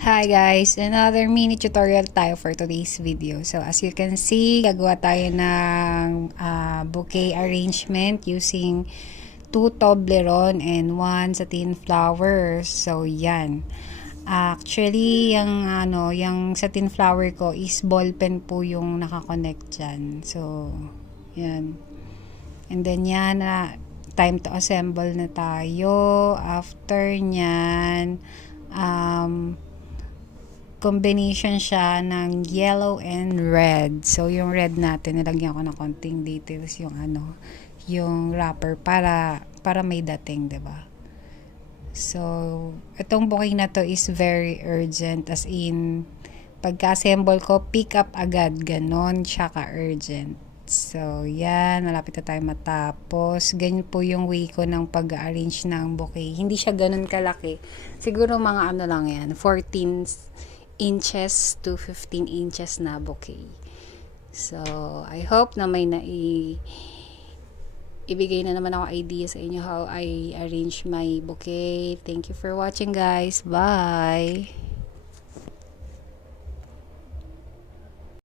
Hi guys! Another mini tutorial tayo for today's video. So as you can see, gagawa tayo ng bouquet arrangement using 2 Toblerone and 1 satin flowers. So yan. Actually, yung satin flower ko is ball pen po yung nakakonect dyan. So, yan. And then yan, time to assemble na tayo. After nyan, combination siya ng yellow and red. So, yung red natin, nilagyan ko ng konting details yung wrapper para may dating, 'di ba? So, itong booking na to is very urgent, as in pagka-assemble ko, pick up agad, ganon siya ka-urgent. So, yan, malapit na tayo matapos. Ganyan po yung way ko ng pag-arrange ng bouquet. Hindi siya ganun kalaki. Siguro mga ano lang yan, 14 inches to 15 inches na bouquet. So, I hope na may ibigay na naman ako idea sa inyo how I arrange my bouquet. Thank you for watching guys. Bye!